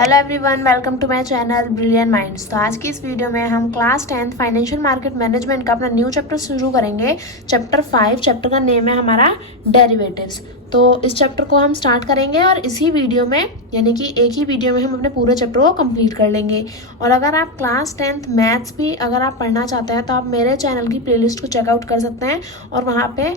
Hello everyone, welcome to my channel brilliant minds. तो आज की इस वीडियो में हम class 10th financial market management का अपना न्यू चैप्टर शुरू करेंगे। चैप्टर 5, चैप्टर का नेम है हमारा डेरिवेटिव्स। तो इस चैप्टर को हम स्टार्ट करेंगे और इसी वीडियो में यानी कि एक ही वीडियो में हम अपने पूरे चैप्टर को कंप्लीट कर लेंगे। और अगर आप क्लास 10th मैथ्स भी अगर आप पढ़ना चाहते हैं तो आप मेरे चैनल की प्लेलिस्ट को चेकआउट कर सकते हैं और वहाँ पे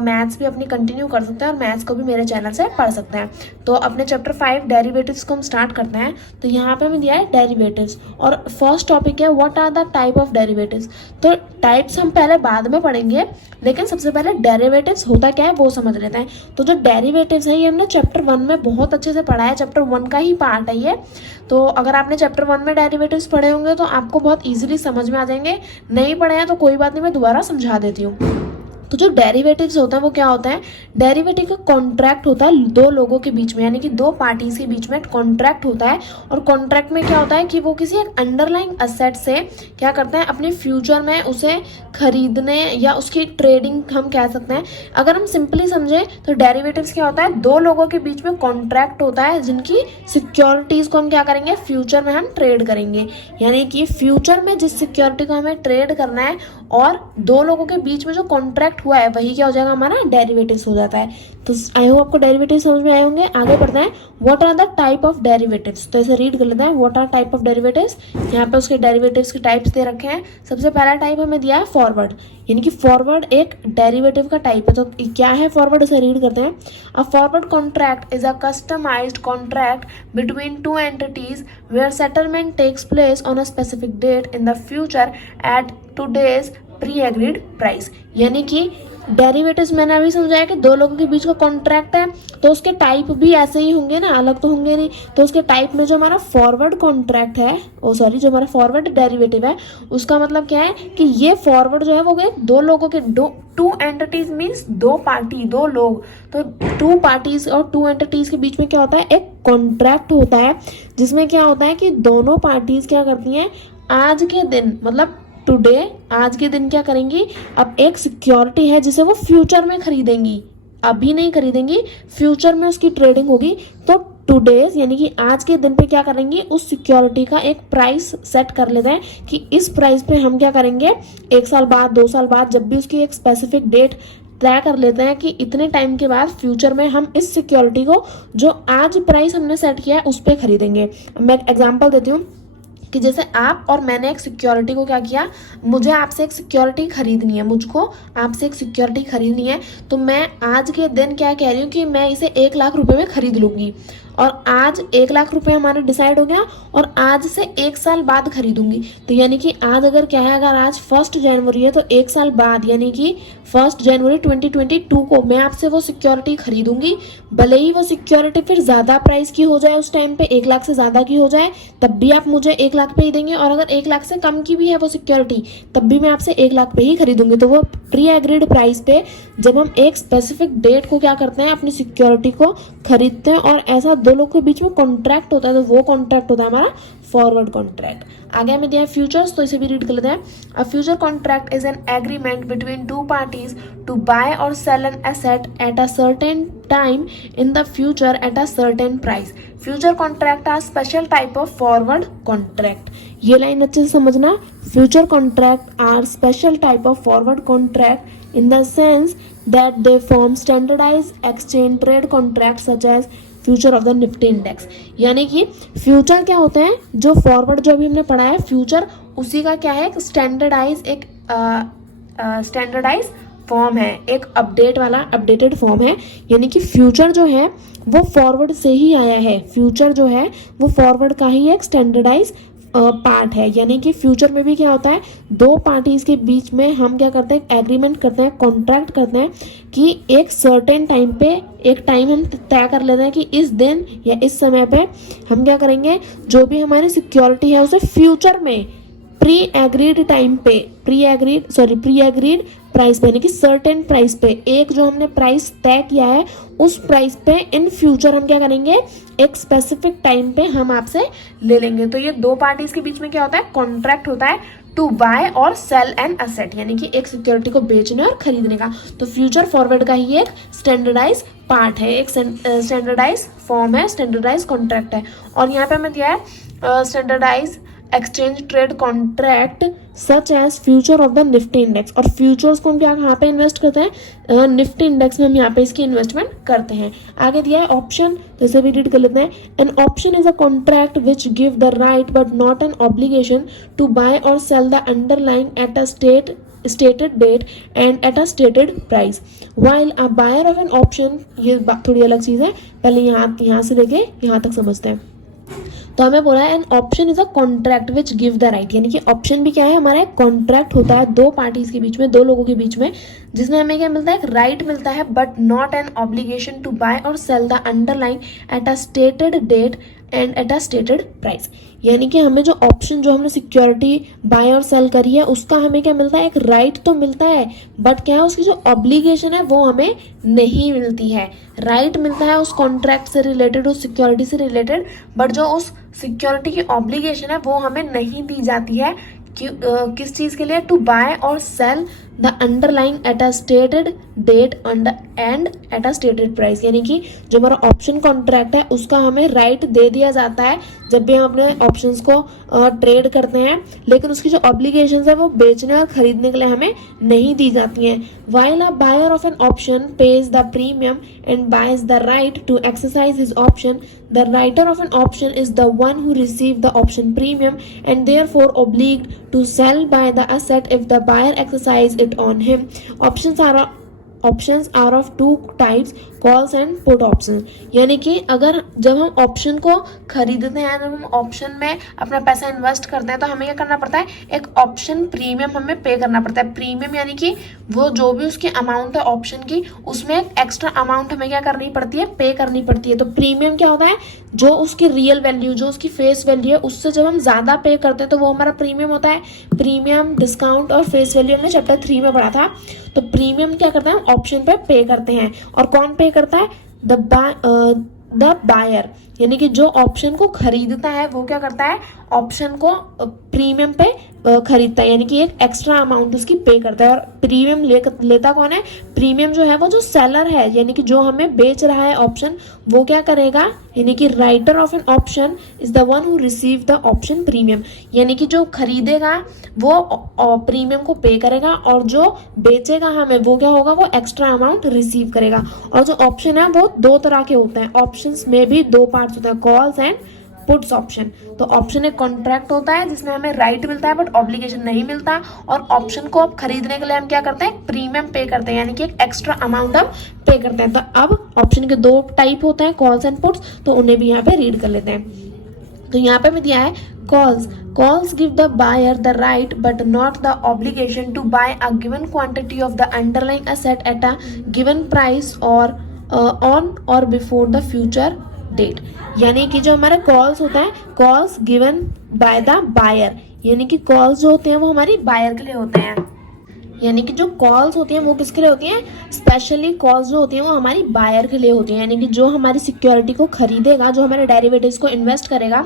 मैथ्स भी अपनी कंटिन्यू कर सकते हैं और मैथ्स को भी मेरे चैनल से पढ़ सकते हैं। तो अपने चैप्टर 5 डेरिवेटिव्स को हम स्टार्ट करते हैं। तो यहाँ पे हमें दिया है डेरिवेटिव्स और फर्स्ट टॉपिक है what are the type of derivatives. तो टाइप्स हम पहले बाद में पढ़ेंगे, लेकिन सबसे पहले डेरिवेटिव्स होता क्या है वो समझ लेते हैं। तो जो डेरिवेटिव्स है ये हमने चैप्टर 1 में बहुत अच्छे से पढ़ा है, चैप्टर 1 का ही पार्ट है ये। तो अगर आपने चैप्टर 1 में डेरिवेटिव्स पढ़े होंगे तो आपको बहुत ईजिली समझ में आ जाएंगे। नहीं पढ़े हैं तो कोई बात नहीं, मैं दोबारा समझा देती हूँ। तो जो डेरिवेटिव्स होता है वो क्या होता है? डेरिवेटिव का कॉन्ट्रैक्ट होता है दो लोगों के बीच में, यानी कि दो पार्टीज के बीच में कॉन्ट्रैक्ट होता है। और कॉन्ट्रैक्ट में क्या होता है कि वो किसी एक अंडरलाइंग असेट से क्या करते हैं, अपने फ्यूचर में उसे खरीदने या उसकी ट्रेडिंग हम कह सकते हैं। अगर हम सिंपली समझे तो डेरिवेटिव्स क्या होता है, दो लोगों के बीच में कॉन्ट्रैक्ट होता है जिनकी सिक्योरिटीज को हम क्या करेंगे, फ्यूचर में हम ट्रेड करेंगे। यानी कि फ्यूचर में जिस सिक्योरिटी को हमें ट्रेड करना है और दो लोगों के बीच में जो कॉन्ट्रैक्ट हुआ है वही क्या हो जाएगा, हमारा डेरिवेटिव्स हो जाता है। तो आई होप आपको डेरिवेटिव समझ में आए होंगे। आगे बढ़ते हैं, what are the type of derivatives. तो इसे रीड कर लेते हैं, what are type of derivatives. यहाँ पे उसके डेरिवेटिव्स के टाइप्स दे रखे हैं। सबसे पहला टाइप हमें दिया है फॉरवर्ड, यानी कि फॉरवर्ड एक डेरिवेटिव का टाइप है। तो क्या है फॉरवर्ड, उसे रीड करते हैं। A forward contract is a customized contract between two entities where settlement takes place on a specific date in the future at today's pre agreed price. यानी कि डेरिवेटिव्स मैंने अभी समझाया कि दो लोगों के बीच का कॉन्ट्रैक्ट है, तो उसके टाइप भी ऐसे ही होंगे ना, अलग तो होंगे नहीं। तो उसके टाइप में जो हमारा फॉरवर्ड कॉन्ट्रैक्ट है, जो हमारा फॉरवर्ड डेरिवेटिव है, उसका मतलब क्या है कि ये फॉरवर्ड जो है वो दो लोगों के टू एंटिटीज मीन्स दो पार्टी, दो लोग। तो टू पार्टीज और टू एंटिटीज के बीच में क्या होता है, एक कॉन्ट्रैक्ट होता है जिसमें क्या होता है कि दोनों पार्टीज क्या करती हैं, आज के दिन मतलब टुडे, आज के दिन क्या करेंगी, अब एक सिक्योरिटी है जिसे वो फ्यूचर में खरीदेंगी, अभी नहीं खरीदेंगी, फ्यूचर में उसकी ट्रेडिंग होगी। तो टुडेज यानी कि आज के दिन पे क्या करेंगी, उस सिक्योरिटी का एक प्राइस सेट कर लेते हैं कि इस प्राइस पे हम क्या करेंगे, 1 साल बाद, 2 साल बाद, जब भी उसकी एक स्पेसिफिक डेट तय कर लेते हैं कि इतने टाइम के बाद फ्यूचर में हम इस सिक्योरिटी को जो आज प्राइस हमने सेट किया है उस पर खरीदेंगे। मैं एक एग्जाम्पल देती हूँ कि जैसे आप और मैंने एक सिक्योरिटी को क्या किया, मुझे आपसे एक सिक्योरिटी खरीदनी है, मुझको आपसे एक सिक्योरिटी खरीदनी है। तो मैं आज के दिन क्या कह रही हूँ कि मैं इसे 1 लाख रुपए में खरीद लूंगी और आज 1 लाख रुपए हमारा डिसाइड हो गया और आज से 1 साल बाद खरीदूंगी। तो यानी कि आज अगर क्या है, अगर आज 1 जनवरी है तो 1 साल बाद यानी कि 1 जनवरी 2022 को मैं आपसे वो सिक्योरिटी खरीदूंगी। भले ही वो सिक्योरिटी फिर ज़्यादा प्राइस की हो जाए, उस टाइम पे 1 लाख से ज़्यादा की हो जाए, तब भी आप मुझे 1 लाख पे ही देंगे। और अगर 1 लाख से कम की भी है वो सिक्योरिटी, तब भी मैं आपसे 1 लाख पे ही खरीदूंगी। तो वो प्री एग्रीड प्राइस पे जब हम एक स्पेसिफिक डेट को क्या करते हैं, अपनी सिक्योरिटी को खरीदते हैं और ऐसा दो लोग के बीच में कॉन्ट्रैक्ट होता है, तो वो कॉन्ट्रैक्ट होता है हमारा फॉरवर्ड कॉन्ट्रैक्ट। आगे हमें दिया है फ्यूचर्स, तो इसे भी रीड कर लेते हैं। A future contract is an agreement between two parties to buy और sell an asset at a certain time in the future at a certain price. Future contract are special type of forward contract. ये line अच्छे से समझना, future contract are special type of forward contract in the sense that they form standardized exchange trade contracts such as future of the Nifty index. यानी कि future क्या होते हैं, जो फॉरवर्ड जो भी हमने पढ़ा है फ्यूचर, उसी का क्या है, एक स्टैंडर्डाइज फॉर्म है, एक अपडेटेड फॉर्म है। यानी कि फ्यूचर जो है वो फॉरवर्ड से ही आया है, फ्यूचर जो है वो फॉरवर्ड का ही एक स्टैंडर्डाइज पार्ट है। यानी कि फ्यूचर में भी क्या होता है, दो पार्टीज के बीच में हम क्या करते हैं, एग्रीमेंट करते हैं, कॉन्ट्रैक्ट करते हैं कि एक सर्टेन टाइम पे एक टाइम हम तय कर लेते हैं कि इस दिन या इस समय पे हम क्या करेंगे, जो भी हमारी सिक्योरिटी है उसे फ्यूचर में प्री एग्रीड प्राइस पे यानी कि सर्टेन प्राइस पे, एक जो हमने प्राइस तय किया है उस प्राइस पे इन फ्यूचर हम क्या करेंगे, एक स्पेसिफिक टाइम पे हम आपसे ले लेंगे। तो ये दो पार्टीज के बीच में क्या होता है, कॉन्ट्रैक्ट होता है टू बाय और सेल एन एसेट, यानी कि एक सिक्योरिटी को बेचने और खरीदने का। तो फ्यूचर फॉरवर्ड का ही एक स्टैंडर्डाइज पार्ट है, एक स्टैंडर्डाइज फॉर्म है, स्टैंडर्डाइज कॉन्ट्रैक्ट है। और यहाँ पे हमें दिया है standardize exchange trade contract such as future of the Nifty index. और फ्यूचर्स को हम क्या यहाँ पे इन्वेस्ट करते हैं, निफ्टी इंडेक्स में हम यहाँ पे इसकी इन्वेस्टमेंट करते हैं। आगे दिया है ऑप्शन, जैसे भी रीड कर लेते हैं। An option is a contract which give the right but not an obligation to buy और sell the underlying at a stated date and at a stated price, while a buyer of an option, ये थोड़ी अलग चीज़ है, पहले यहाँ से लेके यहाँ तक समझते हैं। तो हमें बोला है N option is a contract which give the right, यानी कि ऑप्शन भी क्या है, हमारा एक कॉन्ट्रैक्ट होता है दो पार्टीज के बीच में, दो लोगों के बीच में, जिसमें हमें क्या मिलता है, एक राइट मिलता है but not an obligation to buy और sell the underline at a stated date and at a stated price. यानी कि हमें जो ऑप्शन, जो हमने सिक्योरिटी बाय और सेल करी है, उसका हमें क्या मिलता है, एक राइट तो मिलता है बट क्या है, उसकी जो ऑब्लिगेशन है वो हमें नहीं मिलती है। राइट मिलता है उस कॉन्ट्रैक्ट से रिलेटेड, उस सिक्योरिटी से रिलेटेड, बट जो उस सिक्योरिटी की ऑब्लिगेशन है वो हमें नहीं दी जाती है। किस चीज़ के लिए, टू बाय और sell the underlying at a stated date and at a stated price. यानी कि जो हमारा ऑप्शन कॉन्ट्रैक्ट है उसका हमें राइट दे दिया जाता है जब भी हम अपने ऑप्शंस को ट्रेड करते हैं, लेकिन उसकी जो ऑब्लिगेशंस है वो बेचने और खरीदने के लिए हमें नहीं दी जाती हैं। While a buyer of an option pays the premium and buys the right to exercise his option, the writer of an option is the one who receive the option premium and therefore obliged to sell by the asset if the buyer exercise it on him. Options are of two types, calls and put option. यानी कि अगर जब हम option को खरीदते हैं, जब हम ऑप्शन में अपना पैसा इन्वेस्ट करते हैं, तो हमें क्या करना पड़ता है, एक ऑप्शन प्रीमियम हमें पे करना पड़ता है। प्रीमियम यानी कि वो जो भी उसकी अमाउंट है ऑप्शन की, उसमें एक एक्स्ट्रा अमाउंट हमें क्या करनी पड़ती है, पे करनी पड़ती है। तो प्रीमियम क्या होता है, जो उसकी रियल वैल्यू, जो उसकी फेस वैल्यू है, उससे जब हम ज़्यादा पे करते हैं तो वो हमारा प्रीमियम होता है। प्रीमियम, डिस्काउंट और फेस वैल्यू हमने चैप्टर 3 में पढ़ा था। तो प्रीमियम क्या करते हैं, ऑप्शन पे करते हैं। और कौन पे करता है, द बायर, यानी कि जो ऑप्शन को खरीदता है वो क्या करता है, ऑप्शन को प्रीमियम पे खरीदता है, यानी कि एक एक्स्ट्रा अमाउंट उसकी पे करता है। और प्रीमियम लेता कौन है, प्रीमियम जो है वो जो सेलर है, यानी कि जो हमें बेच रहा है ऑप्शन, वो क्या करेगा, यानी कि writer of an option is the one who receive the option premium, यानी कि जो खरीदेगा वो प्रीमियम को पे करेगा और जो बेचेगा हमें वो क्या होगा, वो एक्स्ट्रा अमाउंट रिसीव करेगा। और जो ऑप्शन है वो दो तरह के होते हैं, ऑप्शंस में भी दो पार्ट्स होते हैं, कॉल्स एंड पुट्स ऑप्शन। तो ऑप्शन एक कॉन्ट्रैक्ट होता है जिसमें हमें राइट मिलता है बट ऑब्लिगेशन नहीं मिलता, और ऑप्शन को अब खरीदने के लिए हम क्या करते हैं, प्रीमियम पे करते हैं, यानी कि एक एक्स्ट्रा अमाउंट हम पे करते हैं। तो अब ऑप्शन के दो टाइप होते हैं, कॉल्स एंड पुट्स, तो उन्हें भी यहाँ पे रीड कर लेते हैं। तो यहाँ पे भी दिया है calls give the buyer the right but not the obligation to buy a given quantity of the underlying asset at a given price or on or before the future date. यानी कि जो हमारे कॉल्स होता है, calls given by the buyer, यानी कि calls जो होते हैं वो हमारी बायर के लिए होते हैं। यानी कि जो कॉल्स होती हैं वो किसके लिए होती हैं, स्पेशली कॉल्स जो होती हैं वो हमारी बायर के लिए होती हैं, यानी कि जो हमारी सिक्योरिटी को खरीदेगा, जो हमारे डेरिवेटिव्स को इन्वेस्ट करेगा,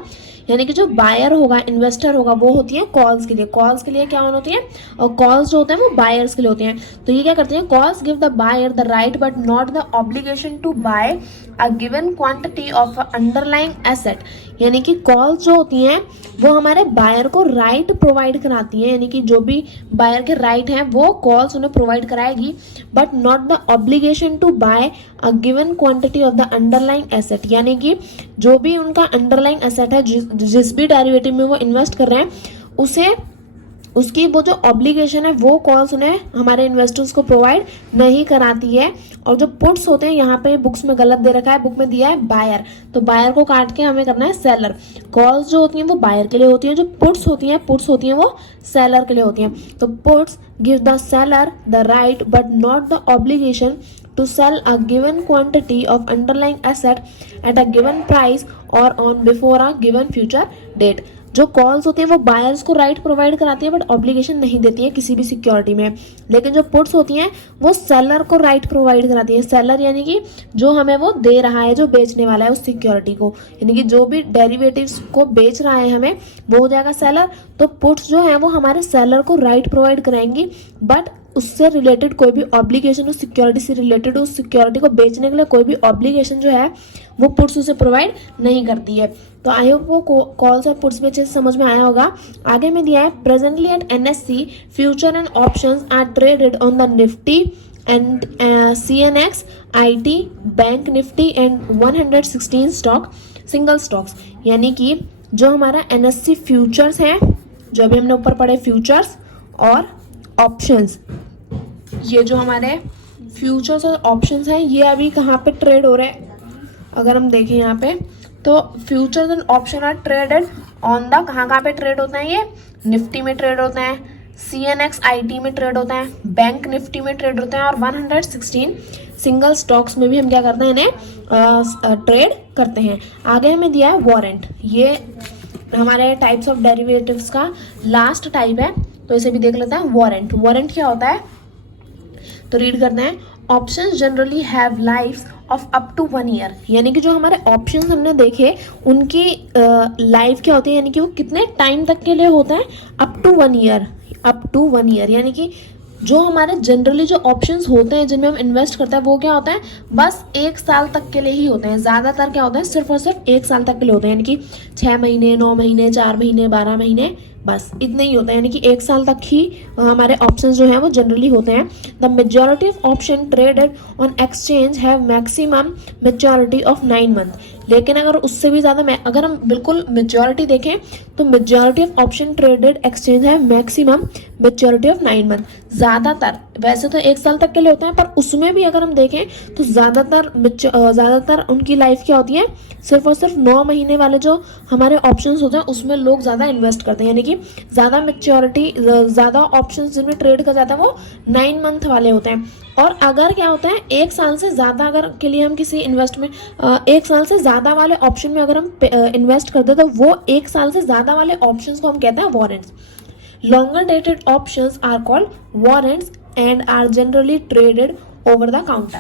यानी कि जो बायर होगा, इन्वेस्टर होगा, वो होती है कॉल्स के लिए। कॉल्स के लिए क्या होती है, और कॉल्स जो होते हैं वो बायर्स के लिए होते हैं। तो ये क्या करते हैं, calls give the buyer the right but not the obligation to buy a given quantity of underlying asset, यानी कि कॉल्स जो होती हैं वो हमारे बायर को राइट प्रोवाइड कराती हैं, यानी कि जो भी बायर के राइट हैं वो कॉल्स उन्हें प्रोवाइड कराएगी, but not the obligation to buy a given quantity of the underlying asset, यानी कि जो भी उनका अंडरलाइंग एसेट है, जिस भी डेरिवेटिव में वो इन्वेस्ट कर रहे हैं, उसे उसकी वो जो ऑब्लिगेशन है वो कॉल्स उन्हें, हमारे इन्वेस्टर्स को प्रोवाइड नहीं कराती है। और जो पुट्स होते हैं, यहाँ पे बुक्स में गलत दे रखा है, बुक में दिया है बायर, तो बायर को काट के हमें करना है सेलर। कॉल्स जो होती हैं वो बायर के लिए होती हैं, जो पुट्स होती हैं वो सेलर के लिए होती हैं। तो puts give the seller the right but not the obligation to sell a given quantity of underlying asset at a given price or on before a given future date। जो calls होती हैं वो buyers को right provide कराती है but obligation नहीं देती है किसी भी सिक्योरिटी में, लेकिन जो पुट्स होती हैं वो सेलर को राइट प्रोवाइड कराती है। सेलर यानी कि जो हमें वो दे रहा है, जो बेचने वाला है उस सिक्योरिटी को, यानी कि जो भी डेरिवेटिव्स को बेच रहा है हमें, वो हो जाएगा सेलर। तो पुट्स जो है वो हमारे सेलर को राइट प्रोवाइड कराएंगी बट उससे रिलेटेड कोई भी ऑब्लिगेशन, उस सिक्योरिटी से रिलेटेड उस सिक्योरिटी को बेचने के लिए कोई भी ऑब्लिगेशन जो है वो पुट्स उसे प्रोवाइड नहीं करती है। तो आई होप वो कॉल्स और पुट्स में अच्छे से समझ में आया होगा। आगे में दिया है presently at NSC future and options are traded on the Nifty and CNX, IT, bank Nifty and 116 stock single stocks. यानी कि जो हमारा NSE फ्यूचर्स है, जो अभी हमने ऊपर पढ़े फ्यूचर्स और ऑप्शंस, ये जो हमारे फ्यूचर्स और ऑप्शंस हैं ये अभी कहाँ पे ट्रेड हो रहे हैं, अगर हम देखें यहाँ पे तो futures and option are traded on the, कहाँ पे ट्रेड होते हैं, ये निफ्टी में ट्रेड होते हैं, CNX IT में ट्रेड होते हैं, बैंक निफ्टी में ट्रेड होते हैं और 116 सिंगल स्टॉक्स में भी हम क्या करते हैं, इन्हें ट्रेड करते हैं। आगे हमें दिया है वारंट, ये हमारे टाइप्स ऑफ डेरिवेटिव्स का लास्ट टाइप है, तो इसे भी देख लेते हैं। वारंट, वारंट क्या होता है, तो रीड करते हैं। Options generally have life of up to 1 year, यानी कि जो हमारे ऑप्शंस हमने देखे उनकी लाइफ क्या होती है, यानी कि वो कितने टाइम तक के लिए होता है, up to 1 year, up to 1 year. यानी कि जो हमारे जनरली जो ऑप्शंस होते हैं जिनमें हम इन्वेस्ट करते हैं वो क्या होता है, बस 1 साल तक के लिए ही होते हैं। ज़्यादातर क्या होता है, सिर्फ और सिर्फ 1 साल तक के लिए होते हैं, यानी कि 6 महीने, 9 महीने, 4 महीने, 12 महीने, बस इतने ही होता है। यानी कि 1 साल तक ही हमारे ऑप्शंस जो हैं वो जनरली होते हैं। The majority of option traded on exchange have maximum majority of 9 month, लेकिन अगर उससे भी ज़्यादा, अगर हम बिल्कुल मेजॉरिटी देखें तो majority of option traded exchange है मैक्सिमम मेजॉरिटी ऑफ 9 मंथ। ज़्यादातर वैसे तो 1 साल तक के लिए होते हैं, पर उसमें भी अगर हम देखें तो ज़्यादातर उनकी लाइफ क्या होती है, सिर्फ और सिर्फ 9 महीने वाले जो हमारे ऑप्शंस होते हैं उसमें लोग ज़्यादा इन्वेस्ट करते हैं। यानी कि ज़्यादा मेच्योरिटी, ज़्यादा ऑप्शंस जिनमें ट्रेड कर जाता है वो 9 मंथ वाले होते हैं। और अगर क्या होता है, 1 साल से ज़्यादा अगर के लिए हम किसी इन्वेस्टमेंट 1 साल से ज़्यादा वाले ऑप्शन में अगर हम इन्वेस्ट करते हैं तो वो 1 साल से ज़्यादा वाले ऑप्शंस को हम कहते हैं warrants. Longer dated options are called warrants and are generally traded over the counter.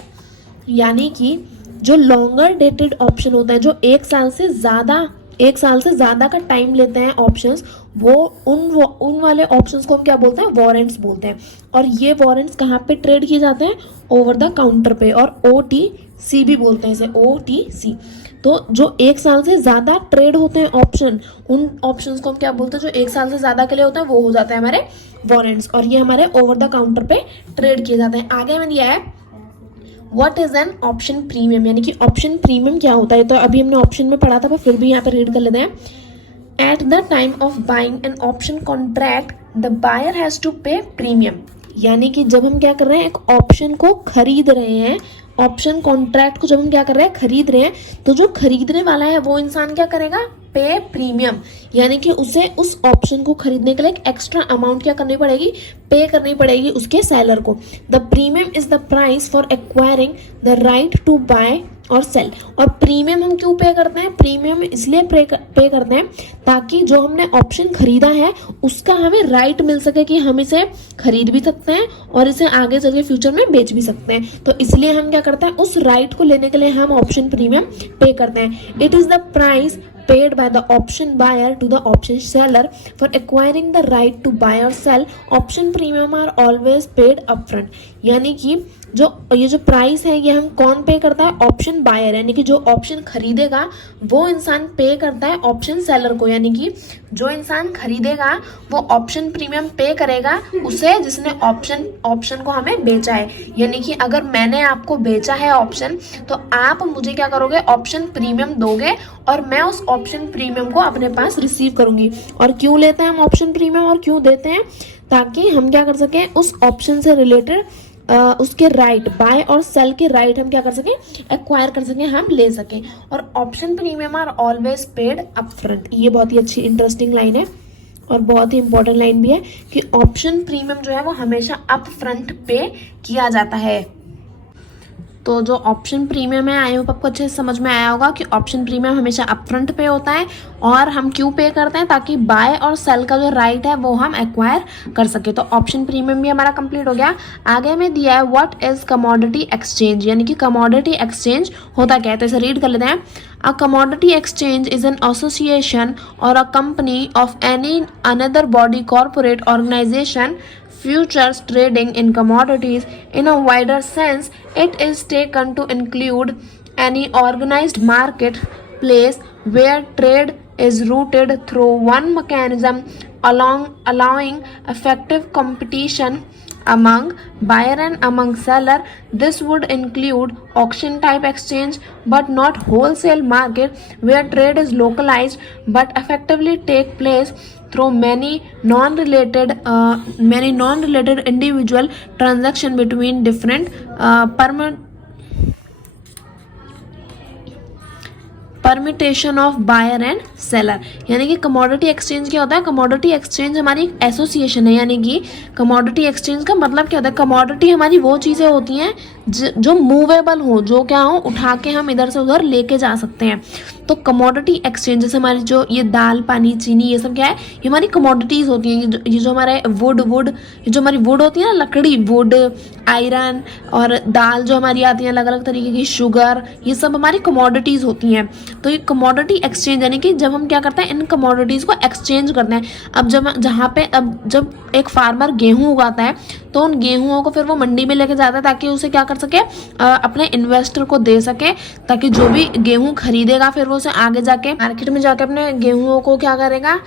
यानी कि जो लॉन्गर डेटेड ऑप्शन होता है, जो 1 साल से ज़्यादा का टाइम लेते हैं ऑप्शंस, वो उन वाले ऑप्शंस को हम क्या बोलते हैं, वारंट्स बोलते हैं। और ये वारंट्स कहाँ पे ट्रेड किए जाते हैं, ओवर द काउंटर पे, और OTC भी बोलते हैं इसे, OTC। तो जो 1 साल से ज़्यादा ट्रेड होते हैं ऑप्शन, उन ऑप्शंस को हम क्या बोलते हैं, जो 1 साल से ज़्यादा के लिए होता है वो हो जाता है हमारे वारंट्स, और ये हमारे ओवर द काउंटर पे ट्रेड किए जाते हैं। आगे में दिया है what is an option premium, यानी कि ऑप्शन प्रीमियम क्या होता है, तो अभी हमने ऑप्शन में पढ़ा था पर फिर भी यहाँ पे रीड कर लेते हैं। At the time of buying an option contract the buyer has to pay premium, यानी कि जब हम क्या कर रहे हैं, एक ऑप्शन को खरीद रहे हैं, ऑप्शन कॉन्ट्रैक्ट को जब हम क्या कर रहे हैं, खरीद रहे हैं, तो जो खरीदने वाला है वो इंसान क्या करेगा, पे प्रीमियम, यानी कि उसे उस ऑप्शन को खरीदने के लिए एक एक्स्ट्रा अमाउंट क्या करनी पड़ेगी, पे करनी पड़ेगी उसके सेलर को। The premium is the price for acquiring the right to buy और सेल। और प्रीमियम हम क्यों पे करते हैं, प्रीमियम इसलिए पे करते हैं ताकि जो हमने ऑप्शन खरीदा है उसका हमें राइट मिल सके कि हम इसे खरीद भी सकते हैं और इसे आगे चल के फ्यूचर में बेच भी सकते हैं। तो इसलिए हम क्या करते हैं, उस राइट को लेने के लिए हम ऑप्शन प्रीमियम पे करते हैं। It is the price paid by the option buyer to the option seller for acquiring the right to buy or sell. Option premium are always paid upfront, यानी कि ये जो प्राइस है ये हम कौन पे करता है, ऑप्शन बायर, यानी कि जो ऑप्शन खरीदेगा वो इंसान पे करता है ऑप्शन सेलर को, यानी कि जो इंसान खरीदेगा वो ऑप्शन प्रीमियम पे करेगा उसे जिसने ऑप्शन को हमें बेचा है। यानी कि अगर मैंने आपको बेचा है ऑप्शन तो आप मुझे क्या करोगे, ऑप्शन प्रीमियम दोगे और मैं उस ऑप्शन प्रीमियम को अपने पास रिसीव करूंगी। और क्यों लेते हैं हम ऑप्शन प्रीमियम और क्यों देते हैं, ताकि हम क्या कर सकें, उस ऑप्शन से रिलेटेड उसके राइट, बाय और सेल के राइट हम क्या कर सकें, एक्वायर कर सकें, हम ले सकें। और option premium are always paid upfront, ये बहुत ही अच्छी इंटरेस्टिंग लाइन है और बहुत ही इंपॉर्टेंट लाइन भी है कि ऑप्शन प्रीमियम जो है वो हमेशा अप फ्रंट पे किया जाता है। तो जो ऑप्शन प्रीमियम है, आई होप आपको अच्छे से समझ में आया होगा कि ऑप्शन प्रीमियम हमेशा अपफ्रंट पे होता है और हम क्यों पे करते हैं, ताकि बाय और सेल का जो राइट है वो हम एक्वायर कर सके। तो ऑप्शन प्रीमियम भी हमारा कंप्लीट हो गया। आगे में दिया है व्हाट इज कमोडिटी एक्सचेंज, यानी कि कमोडिटी एक्सचेंज होता क्या है, तो इसे रीड कर लेते हैं। A commodity exchange is an association or a company of any another body, corporate, organisation futures trading in commodities in a wider sense, it is taken to include any organized marketplace where trade is routed through one mechanism, allowing effective competition among buyer and among seller. This would include auction type exchange but not wholesale market where trade is localized but effectively take place through many non-related individual transaction between different permutation of buyer and seller. यानी कि commodity exchange क्या होता है? Commodity exchange हमारी एक association है। यानी कि कमोडिटी एक्सचेंज का मतलब क्या होता है? कमोडिटी हमारी वो चीज़ें होती हैं जो मूवेबल हो, जो क्या हो, उठा के हम इधर से उधर लेके जा सकते हैं। तो कमोडिटी एक्सचेंज जैसे हमारी जो ये दाल, पानी, चीनी, ये सब क्या है? ये हमारी कमोडिटीज़ होती हैं। ये जो हमारे वुड ये जो हमारी वुड होती है ना, लकड़ी, वुड, आयरन और दाल जो हमारी आती हैं अलग अलग तरीके की, शुगर, ये सब हमारी कमोडिटीज़ होती हैं। तो ये कमोडिटी एक्सचेंज यानी कि जब हम क्या करते हैं, इन कमोडिटीज़ को एक्सचेंज करते हैं। अब जब एक फार्मर गेहूँ उगाता है तो उन गेहूँओं को फिर वो मंडी में लेके जाता है ताकि उसे क्या कर सके, अपने इन्वेस्टर को दे सके, ताकि जो भी गेहूँ खरीदेगा फिर वो उसे आगे जाके मार्केट में जाके अपने गेहूँओं को क्या करेगा,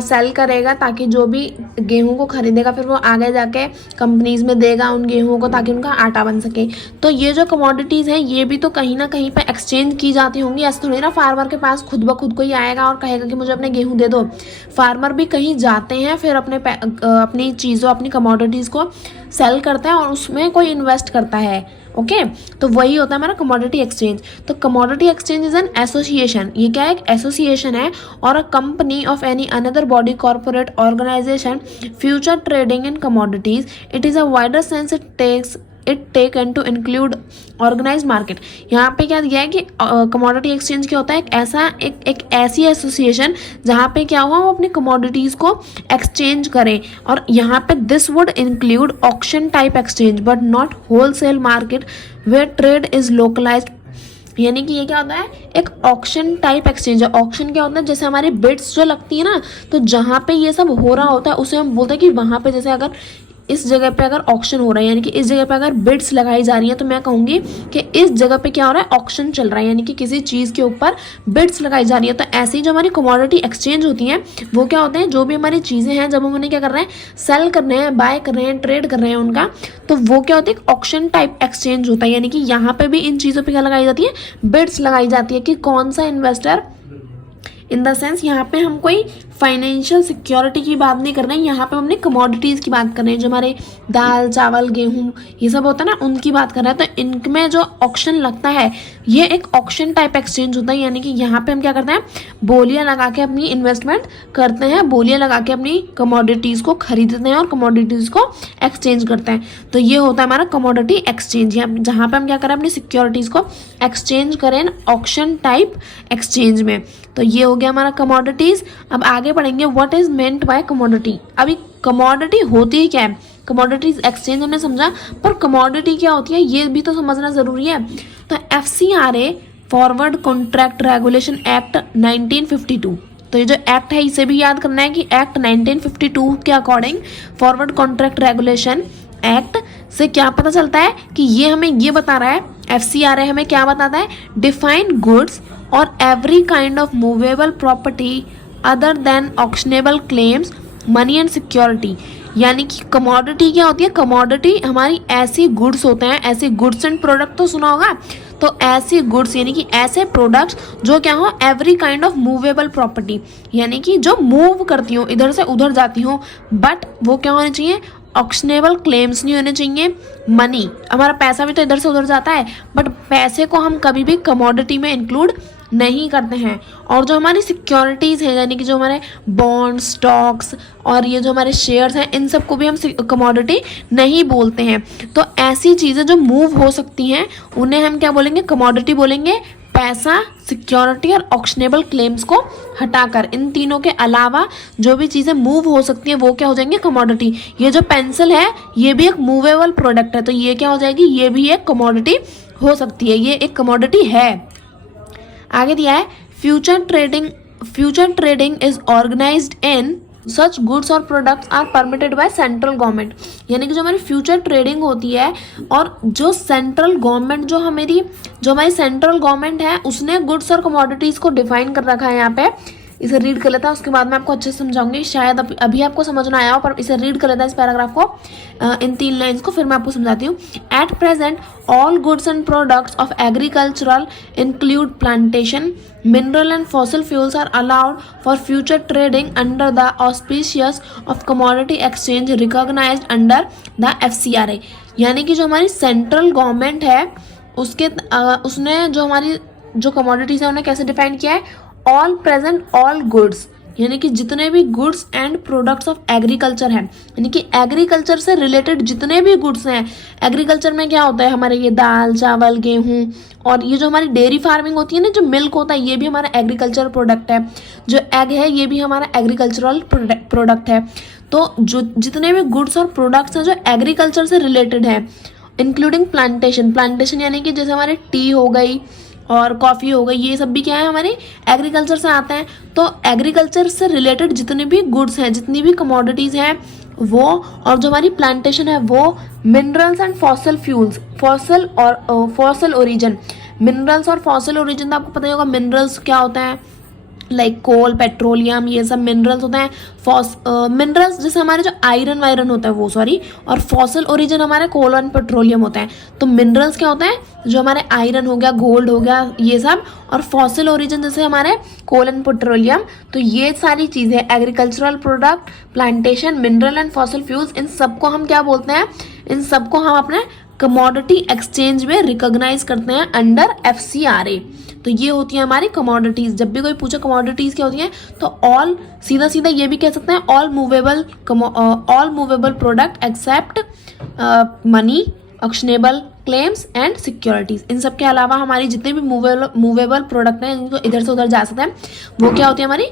सेल करेगा, ताकि जो भी गेहूँ को खरीदेगा फिर वो आगे जाके कंपनीज में देगा उन गेहूँ को, ताकि उनका आटा बन सके। तो ये जो कमोडिटीज़ हैं ये भी तो कहीं ना कहीं पे एक्सचेंज की जाती होंगी। ऐसे थोड़ी ना फार्मर के पास खुद ब खुद को ही आएगा और कहेगा कि मुझे अपने गेहूँ दे दो। फार्मर भी कहीं जाते हैं, फिर अपनी चीज़ों, अपनी कमोडिटीज़ को सेल करते हैं और उसमें कोई इन्वेस्ट करता है। ओके, तो वही होता है हमारा कमोडिटी एक्सचेंज। तो commodity exchange is an association. ये क्या है? एक एसोसिएशन है or a company of any another body, corporate organization future trading in commodities. It is a wider sense it taken to include organize market. यहाँ पे क्या दिया है कि कमोडिटी एक्सचेंज क्या होता है? एक ऐसी एसोसिएशन जहाँ पे क्या हुआ, वो अपनी कमोडिटीज़ को एक्सचेंज करें। और यहाँ पे this would include auction type exchange but not wholesale market where trade is localized. यानी कि ये क्या होता है? एक ऑक्शन टाइप एक्सचेंज है। ऑक्शन क्या होता है? जैसे हमारी बिड्स जो लगती है ना, तो जहाँ पे ये सब हो रहा होता है उसे हम बोलते हैं कि वहाँ पे, जैसे अगर इस जगह पे अगर ऑक्शन हो रहा है, यानी कि इस जगह पे अगर बिड्स लगाई जा रही है, तो मैं कहूँगी कि इस जगह पे क्या हो रहा है? ऑक्शन चल रहा है, यानी कि किसी चीज़ के ऊपर बिड्स लगाई जा रही है। तो ऐसे ही जो हमारी कमोडिटी एक्सचेंज होती हैं वो क्या होते हैं? जो भी हमारी चीज़ें हैं, जब हम उन्हें क्या कर रहे हैं, सेल कर रहे हैं, बाय कर रहे हैं, ट्रेड कर रहे हैं उनका, तो वो क्या होती है? ऑक्शन टाइप एक्सचेंज होता है। यानी कि यहाँ पे भी इन चीज़ों पर क्या लगाई जाती है? बिड्स लगाई जाती है कि कौन सा इन्वेस्टर, इन द सेंस यहाँ पे हम कोई फाइनेंशियल सिक्योरिटी की बात नहीं कर रहे हैं, यहाँ पे हम अपनी कमोडिटीज़ की बात कर रहे हैं। जो हमारे दाल, चावल, गेहूँ, ये सब होता है ना, उनकी बात कर रहे हैं। तो इनमें जो ऑक्शन लगता है ये एक ऑक्शन टाइप एक्सचेंज होता है। यानी कि यहाँ पे हम क्या करते हैं? बोलियाँ लगा के अपनी इन्वेस्टमेंट करते हैं, बोलियाँ लगा के अपनी कमोडिटीज़ को खरीदते हैं और कमोडिटीज़ को एक्सचेंज करते हैं। तो ये होता है हमारा कमोडिटी एक्सचेंज, जहाँ पे हम क्या करें? अपनी सिक्योरिटीज़ को एक्सचेंज करें ऑक्शन टाइप एक्सचेंज में। तो ये हो गया हमारा कमोडिटीज़। अब आगे पढ़ेंगे what is meant by commodity. अभी कमोडिटी होती ही क्या है? कमोडिटीज एक्सचेंज हमने समझा, पर कमोडिटी क्या होती है ये भी तो समझना जरूरी है। तो FCRA forward contract regulation act 1952, तो ये जो एक्ट है इसे भी याद करना है कि एक्ट 1952 के according forward contract regulation act से क्या पता चलता है कि ये हमें ये बता रहा है, FCRA हमें क्या बताता है? डिफाइन गुड्स और every kind of movable property other than ऑक्शनेबल claims, money and security. यानी कि कमोडिटी क्या होती है? कमोडिटी हमारी ऐसी गुड्स होते हैं, ऐसे गुड्स एंड प्रोडक्ट तो सुना होगा, तो ऐसी गुड्स यानी कि ऐसे प्रोडक्ट्स जो क्या हो? Every kind of movable property, यानी कि जो मूव करती हो, इधर से उधर जाती हो, बट वो क्या होने चाहिए? ऑक्शनेबल क्लेम्स नहीं होने चाहिए। मनी, हमारा पैसा भी तो इधर से उधर जाता है, बट पैसे को हम कभी भी कमोडिटी में इंक्लूड नहीं करते हैं। और जो हमारी सिक्योरिटीज़ हैं, यानी कि जो हमारे बॉन्ड, स्टॉक्स और ये जो हमारे शेयर्स हैं, इन सबको भी हम कमोडिटी नहीं बोलते हैं। तो ऐसी चीज़ें जो मूव हो सकती हैं उन्हें हम क्या बोलेंगे? कमोडिटी बोलेंगे। पैसा, सिक्योरिटी और ऑक्शनेबल क्लेम्स को हटाकर इन तीनों के अलावा जो भी चीज़ें मूव हो सकती हैं वो क्या हो जाएंगे? कमोडिटी। ये जो पेंसिल है ये भी एक मूवेबल प्रोडक्ट है, तो ये क्या हो जाएगी? ये भी एक कमोडिटी हो सकती है, ये एक कमोडिटी है। आगे दिया है future trading is organised in such goods और products are permitted by central government, यानी कि जो हमारी फ्यूचर ट्रेडिंग होती है और जो सेंट्रल गवर्नमेंट जो हमारी सेंट्रल गवर्नमेंट है उसने गुड्स और कमोडिटीज़ को डिफाइन कर रखा है यहाँ पे। इसे रीड कर लेता है, उसके बाद मैं आपको अच्छे से समझाऊंगी। शायद अभी आपको समझ ना आया हो, पर इसे रीड कर लेता है इस पैराग्राफ को, इन 3 लाइन्स को, फिर मैं आपको समझाती हूँ। At present all goods and products of agricultural include plantation mineral and fossil fuels are allowed for future trading under the auspices of commodity exchange recognized under the FCRA। यानी कि जो हमारी सेंट्रल गवर्नमेंट है उसने जो हमारी जो commodities है उन्हें कैसे डिफाइन किया है, ऑल प्रेजेंट ऑल गुड्स, यानी कि जितने भी goods and products of agriculture हैं, यानी कि एग्रीकल्चर से रिलेटेड जितने भी गुड्स हैं। एग्रीकल्चर में क्या होता है, हमारे ये दाल चावल गेहूं, और ये जो हमारी डेयरी फार्मिंग होती है ना, जो मिल्क होता है, ये भी हमारा एग्रीकल्चर प्रोडक्ट है। जो एग है ये भी हमारा एग्रीकल्चरल प्रोडक्ट है। तो जो जितने भी गुड्स और प्रोडक्ट्स हैं जो एग्रीकल्चर से रिलेटेड है, इंक्लूडिंग प्लांटेशन यानी कि जैसे हमारे टी हो गई और कॉफ़ी हो गई, ये सब भी क्या है, हमारे एग्रीकल्चर से आते हैं। तो एग्रीकल्चर से रिलेटेड जितने भी गुड्स हैं, जितनी भी कमोडिटीज़ हैं वो, और जो हमारी प्लांटेशन है वो, minerals and fossil fuels, fossil origin, minerals और फॉसल ओरिजिन तो आपको पता ही होगा। मिनरल्स क्या होता है, लाइक कोल, पेट्रोलियम, ये सब मिनरल्स होते हैं। मिनरल्स जैसे हमारे जो आयरन वायरन होता है वो, सॉरी, और फॉसल ओरिजिन हमारे कोल एंड पेट्रोलियम होता है। तो मिनरल्स क्या होता है, जो हमारे आयरन हो गया, गोल्ड हो गया, ये सब, और फॉसल ओरिजिन जैसे हमारे कोल एंड पेट्रोलियम। तो ये सारी चीज़ें, agricultural product, plantation, mineral and fossil fuels, इन सबको हम क्या बोलते हैं, इन सबको हम अपने कमोडिटी एक्सचेंज में रिकॉग्नाइज करते हैं अंडर FCRA। तो ये होती है हमारी कमोडिटीज़। जब भी कोई पूछे कमोडिटीज़ क्या होती हैं, तो ऑल, सीधा सीधा ये भी कह सकते हैं, all movable product except money, actionable claims and securities. इन सब के अलावा हमारी जितने भी मूवेबल प्रोडक्ट हैं, इनको इधर से उधर जा सकते हैं, वो क्या होती है, हमारी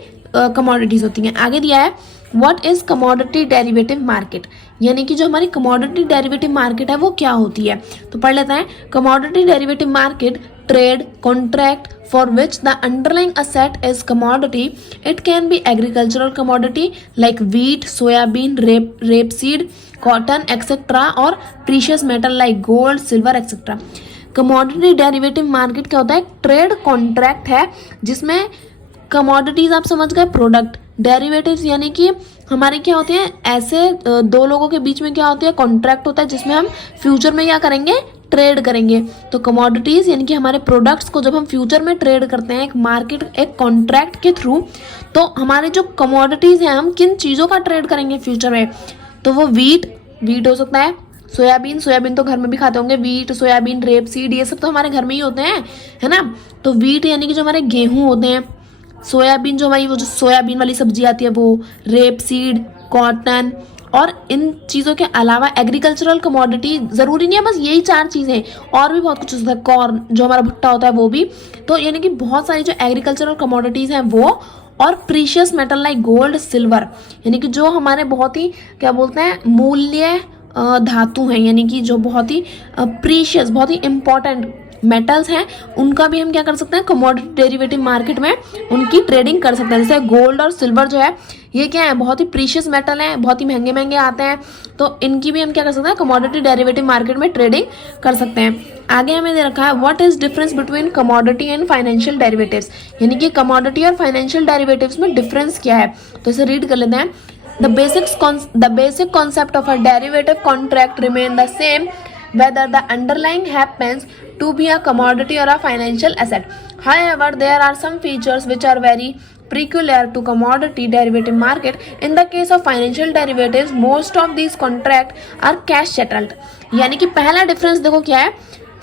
कमोडिटीज़ होती हैं। आगे दिया है what is commodity derivative market, यानी कि जो हमारी कमोडिटी डेरिवेटिव मार्केट है वो क्या होती है। तो पढ़ लेते हैं। Commodity derivative market trade contract for which the underlying asset is commodity. It can be agricultural commodity like wheat, soybean, rapeseed, cotton, etc. और precious metal like gold, silver, etc. Commodity derivative market क्या होता है, trade contract है जिसमें commodities आप समझ गए, product, derivatives यानी कि हमारे क्या होते हैं, ऐसे दो लोगों के बीच में क्या होती है, कॉन्ट्रैक्ट होता है जिसमें हम फ्यूचर में क्या करेंगे, ट्रेड करेंगे। तो कमोडिटीज यानी कि हमारे प्रोडक्ट्स को जब हम फ्यूचर में ट्रेड करते हैं एक मार्केट, एक कॉन्ट्रैक्ट के थ्रू, तो हमारे जो कमोडिटीज हैं, हम किन चीज़ों का ट्रेड करेंगे फ्यूचर में, तो वो वीट हो सकता है, सोयाबीन तो घर में भी खाते होंगे, वीट, सोयाबीन, रेपसीड, ये सब तो हमारे घर में ही होते हैं, है ना। तो वीट यानी कि जो हमारे गेहूँ होते हैं, सोयाबीन जो हमारी वो जो सोयाबीन वाली सब्जी आती है वो, रेपसीड, कॉटन, और इन चीज़ों के अलावा एग्रीकल्चरल कमोडिटी, ज़रूरी नहीं है बस यही 4 चीज़ें, और भी बहुत कुछ हो सकता है, कॉर्न जो हमारा भुट्टा होता है वो भी। तो यानी कि बहुत सारी जो एग्रीकल्चरल कमोडिटीज़ हैं वो, और precious metal like gold, silver, यानी कि जो हमारे बहुत ही क्या बोलते हैं, मूल्य धातु हैं, यानी कि जो बहुत ही प्रीशियस, बहुत ही इंपॉर्टेंट मेटल्स हैं, उनका भी हम क्या कर सकते हैं, कमोडिटी डेरिवेटिव मार्केट में उनकी ट्रेडिंग कर सकते हैं। जैसे गोल्ड और सिल्वर जो है, ये क्या है, बहुत ही प्रीशियस मेटल हैं, बहुत ही महंगे आते हैं, तो इनकी भी हम क्या कर सकते हैं, कमोडिटी डेरिवेटिव मार्केट में ट्रेडिंग कर सकते हैं। आगे हमें दे रखा है what is difference between commodity and financial derivatives, यानी कि कमोडिटी और फाइनेंशियल डेरिवेटिव्स में डिफरेंस क्या है। तो इसे रीड कर लेते हैं। The basic concept of a derivative contract remain the same whether the underlying happens to be a commodity or a financial asset. However, there are some features which are very peculiar to commodity derivative market. In the case of financial derivatives, most of these contracts are cash settled. यानी कि पहला difference देखो क्या है,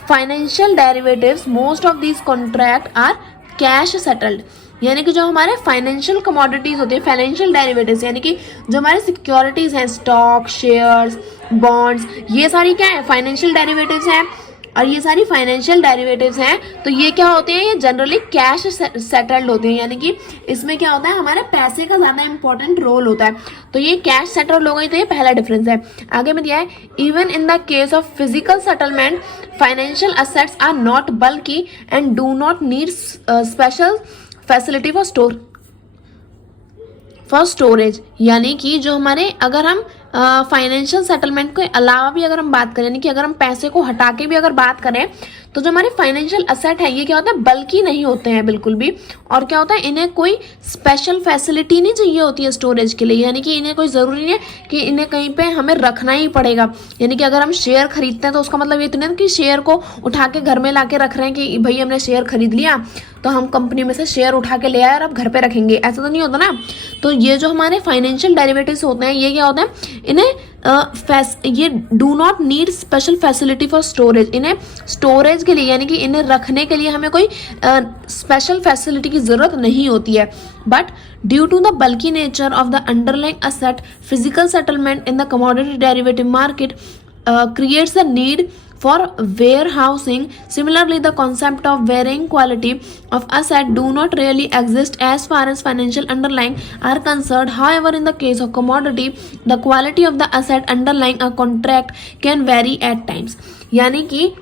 financial derivatives most of these contract are cash settled, यानी कि जो हमारे फाइनेंशियल कमोडिटीज होती है, फाइनेंशियल डेरिवेटिव्स यानी कि जो हमारे सिक्योरिटीज हैं, स्टॉक, शेयर्स, बॉन्ड्स, ये सारी क्या है, फाइनेंशियल डेरिवेटिव्स हैं। और ये सारी फाइनेंशियल डेरिवेटिव्स हैं, तो ये क्या होते हैं, ये जनरली कैश सेटल्ड होते हैं, यानी कि इसमें क्या होता है, हमारे पैसे का ज़्यादा इंपॉर्टेंट रोल होता है। तो ये कैश सेटल्ड हो गई, तो ये पहला डिफरेंस है। आगे में दिया है even in the case of physical settlement financial assets are not bulky and do not need special facility for store. For storage, यानी कि जो हमारे अगर हम फाइनेंशियल सेटलमेंट के अलावा भी अगर हम बात करें, यानी कि अगर हम पैसे को हटा के भी अगर बात करें, तो जो हमारे फाइनेंशियल असेट है ये क्या होता है, बल्कि नहीं होते हैं बिल्कुल भी। और क्या होता है, इन्हें कोई स्पेशल फैसिलिटी नहीं चाहिए होती है स्टोरेज के लिए, यानी कि इन्हें कोई ज़रूरी नहीं है कि इन्हें कहीं पे हमें रखना ही पड़ेगा। यानी कि अगर हम शेयर खरीदते हैं तो उसका मतलब ये तो नहीं कि शेयर को उठा के घर में ला के रख रहे हैं कि भाई हमने शेयर खरीद लिया तो हम कंपनी में से शेयर उठा के ले आए और अब घर पे रखेंगे, ऐसा तो नहीं होता ना। तो ये जो हमारे फाइनेंशियल डेरिवेटिव्स होते हैं ये क्या होता है, इन्हें ये do not need special facility for storage, इन्हें स्टोरेज के लिए यानी कि इन्हें रखने के लिए हमें कोई स्पेशल फैसिलिटी की ज़रूरत नहीं होती है। But due to the bulky nature of the underlying asset, physical settlement in the commodity derivative market creates a need for warehousing. Similarly, the concept of varying quality of asset do not really exist as far as financial underlying are concerned. However, in the case of commodity, the quality of the asset underlying a contract can vary at times. यानी कि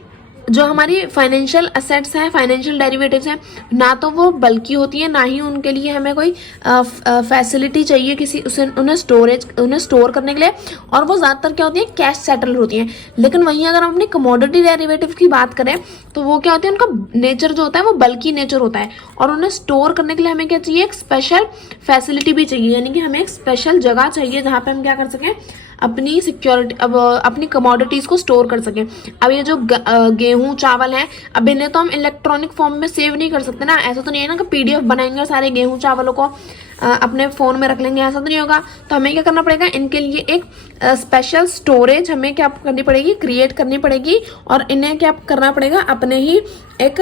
जो हमारी financial assets हैं, financial derivatives हैं, ना तो वो बल्कि होती है, ना ही उनके लिए हमें कोई फैसिलिटी चाहिए किसी उन्हें स्टोर करने के लिए, और वो ज़्यादातर क्या होती है, कैश सेटल होती हैं। लेकिन वहीं अगर हम अपनी कमोडिटी डेरिवेटिव की बात करें तो वो क्या होती है, उनका नेचर जो होता है वो बल्कि नेचर होता है, और उन्हें स्टोर करने के लिए हमें क्या चाहिए, एक स्पेशल फैसिलिटी भी चाहिए, यानी कि हमें एक स्पेशल जगह चाहिए जहाँ पे हम क्या कर सकें, अपनी सिक्योरिटी, अब अपनी कमोडिटीज़ को स्टोर कर सकें। अब ये जो गेहूँ चावल हैं, अब इन्हें तो हम इलेक्ट्रॉनिक फॉर्म में सेव नहीं कर सकते ना, ऐसा तो नहीं है ना कि PDF बनाएंगे सारे गेहूँ चावलों को अपने फ़ोन में रख लेंगे, ऐसा तो नहीं होगा। तो हमें क्या करना पड़ेगा, इनके लिए एक स्पेशल स्टोरेज हमें क्या करनी पड़ेगी, क्रिएट करनी पड़ेगी, और इन्हें क्या करना पड़ेगा, अपने ही एक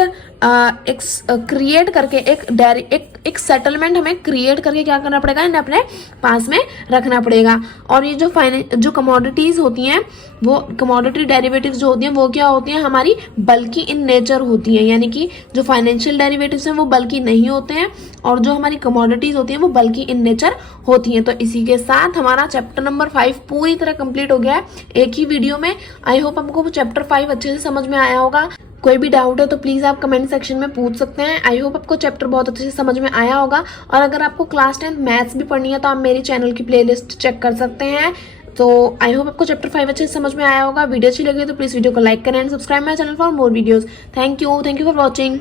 क्रिएट करके एक सेटलमेंट हमें क्रिएट करके क्या करना पड़ेगा, इन्हें अपने पास में रखना पड़ेगा। और ये जो कमोडिटीज़ होती हैं, वो कमोडिटी डेरिवेटिव्स जो होती हैं वो क्या होती हैं, हमारी बल्कि इन नेचर होती हैं, यानी कि जो फाइनेंशियल डेरिवेटिव्स हैं वो बल्कि नहीं होते हैं, और जो हमारी कमोडिटीज़ होती हैं वो बल्कि इन नेचर होती हैं। तो इसी के साथ हमारा चैप्टर नंबर 5 पूरी तरह कंप्लीट हो गया है एक ही वीडियो में। आई होप आपको चैप्टर 5 अच्छे से समझ में आया होगा। कोई भी डाउट है तो प्लीज़ आप कमेंट सेक्शन में पूछ सकते हैं। आई होप आपको चैप्टर बहुत अच्छे से समझ में आया होगा। और अगर आपको क्लास 10 मैथ्स भी पढ़नी है तो आप मेरी चैनल की प्लेलिस्ट चेक कर सकते हैं। तो आई होप आपको चैप्टर 5 अच्छे से समझ में आया होगा। वीडियो अच्छी लगी तो प्लीज़ वीडियो को लाइक करें and subscribe my channel for more videos. Thank you for watching.